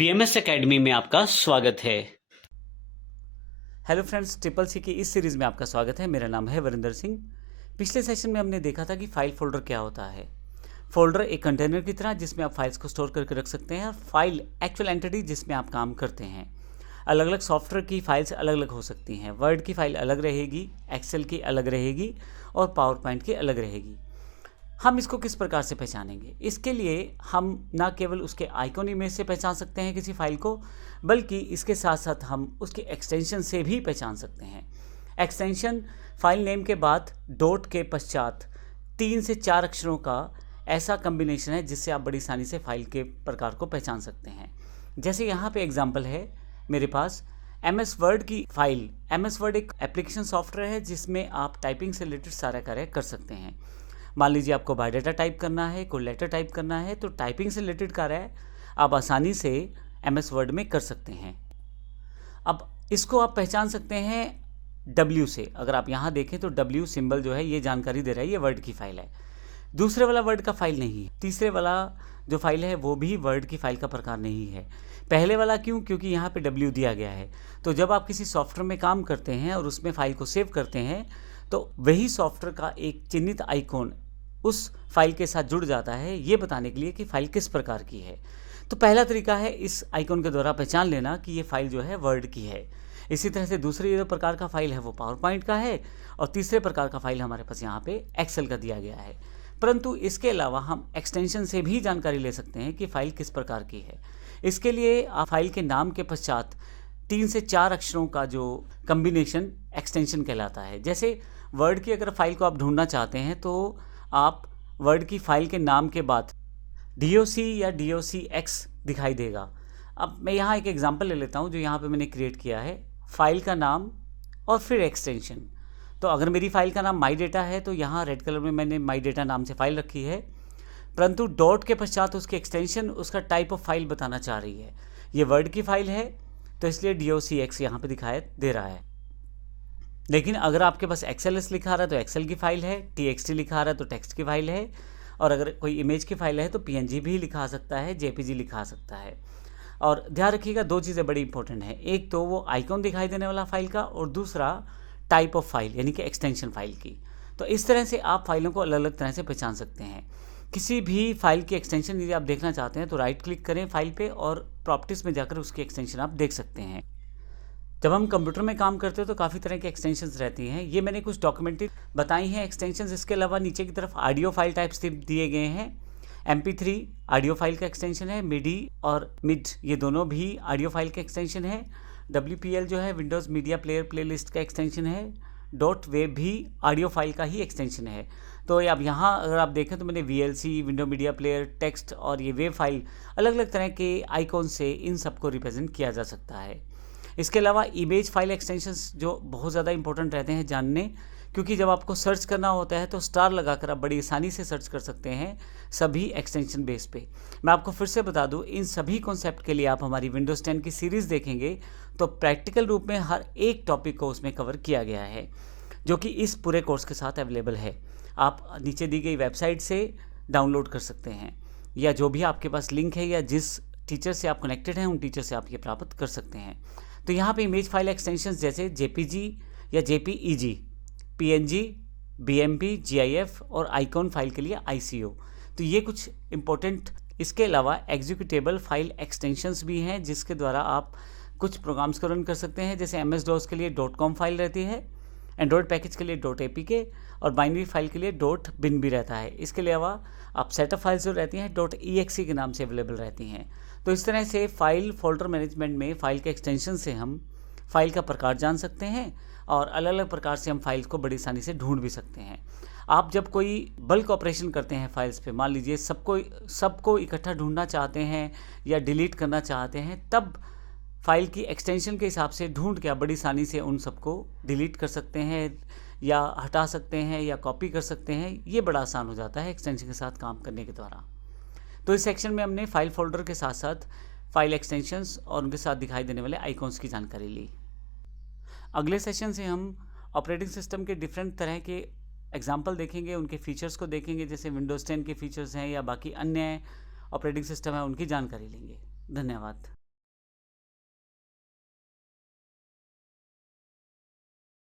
BMS academy में आपका स्वागत है। हेलो फ्रेंड्स, ट्रिपल सी की इस सीरीज़ में आपका स्वागत है। मेरा नाम है वरिंदर सिंह। पिछले सेशन में हमने देखा था कि फाइल फोल्डर क्या होता है। फोल्डर एक कंटेनर की तरह जिसमें आप फाइल्स को स्टोर करके रख सकते हैं, और फाइल एक्चुअल एंटिटी जिसमें आप काम करते हैं। अलग अलग सॉफ्टवेयर की फाइल्स अलग अलग हो सकती हैं। वर्ड की फाइल अलग रहेगी, एक्सेल की अलग रहेगी और पावर पॉइंट की अलग रहेगी। हम इसको किस प्रकार से पहचानेंगे? इसके लिए हम ना केवल उसके आइकॉन इमेज से पहचान सकते हैं किसी फाइल को, बल्कि इसके साथ साथ हम उसके एक्सटेंशन से भी पहचान सकते हैं। एक्सटेंशन फाइल नेम के बाद डॉट के पश्चात 3 से 4 अक्षरों का ऐसा कम्बिनेशन है जिससे आप बड़ी आसानी से फाइल के प्रकार को पहचान सकते हैं। जैसे यहाँ पे एग्जाम्पल है मेरे पास MS वर्ड की फाइल। MS वर्ड एक एप्लीकेशन सॉफ्टवेयर है जिसमें आप टाइपिंग से रिलेटेड सारा कार्य कर सकते हैं। मान लीजिए आपको बायोडाटा टाइप करना है, कोई लेटर टाइप करना है, तो टाइपिंग से रिलेटेड कार्य आप आसानी से MS वर्ड में कर सकते हैं। अब इसको आप पहचान सकते हैं W से। अगर आप यहाँ देखें तो W सिंबल जो है ये जानकारी दे रहा है ये वर्ड की फाइल है। दूसरे वाला वर्ड का फाइल नहीं है। तीसरे वाला जो फाइल है वो भी वर्ड की फाइल का प्रकार नहीं है। पहले वाला क्यों? क्योंकि यहाँ पे W दिया गया है। तो जब आप किसी सॉफ्टवेयर में काम करते हैं और उसमें फाइल को सेव करते हैं तो वही सॉफ्टवेयर का एक चिन्हित आइकॉन उस फाइल के साथ जुड़ जाता है, ये बताने के लिए कि फाइल किस प्रकार की है। तो पहला तरीका है इस आइकॉन के द्वारा पहचान लेना कि ये फाइल जो है वर्ड की है। इसी तरह से दूसरे जो प्रकार का फाइल है वो पावर पॉइंट का है, और तीसरे प्रकार का फाइल हमारे पास यहाँ पे एक्सेल का दिया गया है। परंतु इसके अलावा हम एक्सटेंशन से भी जानकारी ले सकते हैं कि फाइल किस प्रकार की है। इसके लिए आप फाइल के नाम के पश्चात 3 से 4 अक्षरों का जो कम्बिनेशन एक्सटेंशन कहलाता है। जैसे वर्ड की अगर फाइल को आप ढूंढना चाहते हैं तो आप वर्ड की फाइल के नाम के बाद DOC या DOCX दिखाई देगा। अब मैं यहाँ एक एग्जांपल ले लेता हूँ जो यहाँ पे मैंने क्रिएट किया है। फाइल का नाम और फिर एक्सटेंशन। तो अगर मेरी फाइल का नाम माई डेटा है तो यहाँ रेड कलर में मैंने माई डेटा नाम से फाइल रखी है, परंतु डॉट के पश्चात उसकी एक्सटेंशन उसका टाइप ऑफ फाइल बताना चाह रही है। ये वर्ड की फाइल है तो इसलिए DOCX यहाँ पे दिखाई दे रहा है। लेकिन अगर आपके पास XLS लिखा रहा है तो एक्सेल की फाइल है, TXT लिखा रहा है तो टेक्स्ट की फाइल है, और अगर कोई इमेज की फाइल है तो PNG भी लिखा सकता है, JPG लिखा सकता है। और ध्यान रखिएगा, 2 चीज़ें बड़ी इंपॉर्टेंट हैं। एक तो वो आइकॉन दिखाई देने वाला फाइल का, और दूसरा टाइप ऑफ फाइल यानी कि एक्सटेंशन फाइल की। तो इस तरह से आप फाइलों को अलग अलग तरह से पहचान सकते हैं। किसी भी फाइल की एक्सटेंशन यदि आप देखना चाहते हैं तो राइट क्लिक करें फाइल पे और प्रॉपर्टीज़ में जाकर उसकी एक्सटेंशन आप देख सकते हैं। जब हम कंप्यूटर में काम करते हैं तो काफ़ी तरह की एक्सटेंशंस रहती हैं। ये मैंने कुछ डॉक्यूमेंट्री बताई हैं एक्सटेंशंस। इसके अलावा नीचे की तरफ ऑडियो फाइल टाइप्स दिए गए हैं। MP3 ऑडियो फाइल का एक्सटेंशन है, MIDI और MID ये दोनों भी ऑडियो फाइल का एक्सटेंशन है। WPL जो है विंडोज़ मीडिया प्लेयर प्लेलिस्ट का एक्सटेंशन है। .web भी ऑडियो फाइल का ही एक्सटेंशन है। तो अब यहाँ अगर आप देखें तो मैंने VLC, window media player, text और ये वेब फाइल अलग अलग तरह के आइकॉन से इन सबको रिप्रेजेंट किया जा सकता है। इसके अलावा इमेज फाइल एक्सटेंशंस जो बहुत ज़्यादा इंपॉर्टेंट रहते हैं जानने, क्योंकि जब आपको सर्च करना होता है तो स्टार लगाकर आप बड़ी आसानी से सर्च कर सकते हैं सभी एक्सटेंशन बेस पे। मैं आपको फिर से बता दूं, इन सभी कॉन्सेप्ट के लिए आप हमारी विंडोज़ 10 की सीरीज़ देखेंगे तो प्रैक्टिकल रूप में हर एक टॉपिक को उसमें कवर किया गया है, जो कि इस पूरे कोर्स के साथ अवेलेबल है। आप नीचे दी गई वेबसाइट से डाउनलोड कर सकते हैं, या जो भी आपके पास लिंक है या जिस टीचर से आप कनेक्टेड हैं उन टीचर से आप ये प्राप्त कर सकते हैं। तो यहाँ पे इमेज फाइल एक्सटेंशंस जैसे JPG या JPEG, PNG, BMP, GIF और आइकॉन फाइल के लिए ICO, तो ये कुछ इंपॉर्टेंट। इसके अलावा एग्जीक्यूटेबल फाइल एक्सटेंशंस भी हैं जिसके द्वारा आप कुछ प्रोग्राम्स को रन कर सकते हैं। जैसे MS-DOS के लिए .com फाइल रहती है, एंड्रॉयड पैकेज के लिए .apk और बाइनरी फाइल के लिए .bin भी रहता है। इसके अलावा आप सेटअप फाइल्स जो रहती हैं .exe के नाम से अवेलेबल रहती हैं। तो इस तरह से फाइल फोल्डर मैनेजमेंट में फाइल के एक्सटेंशन से हम फाइल का प्रकार जान सकते हैं, और अलग अलग प्रकार से हम फाइल्स को बड़ी आसानी से ढूंढ भी सकते हैं। आप जब कोई बल्क ऑपरेशन करते हैं फाइल्स पे, मान लीजिए सबको इकट्ठा ढूंढना चाहते हैं या डिलीट करना चाहते हैं, तब फाइल की एक्सटेंशन के हिसाब से ढूंढ के आप बड़ी आसानी से उन सबको डिलीट कर सकते हैं या हटा सकते हैं या कॉपी कर सकते हैं। ये बड़ा आसान हो जाता है एक्सटेंशन के साथ काम करने के द्वारा। तो इस सेक्शन में हमने फाइल फोल्डर के साथ साथ फाइल एक्सटेंशंस और उनके साथ दिखाई देने वाले आइकॉन्स की जानकारी ली। अगले सेशन से हम ऑपरेटिंग सिस्टम के डिफरेंट तरह के एग्जाम्पल देखेंगे, उनके फीचर्स को देखेंगे, जैसे विंडोज़ 10 के फीचर्स हैं या बाकी अन्य ऑपरेटिंग सिस्टम है उनकी जानकारी लेंगे। धन्यवाद।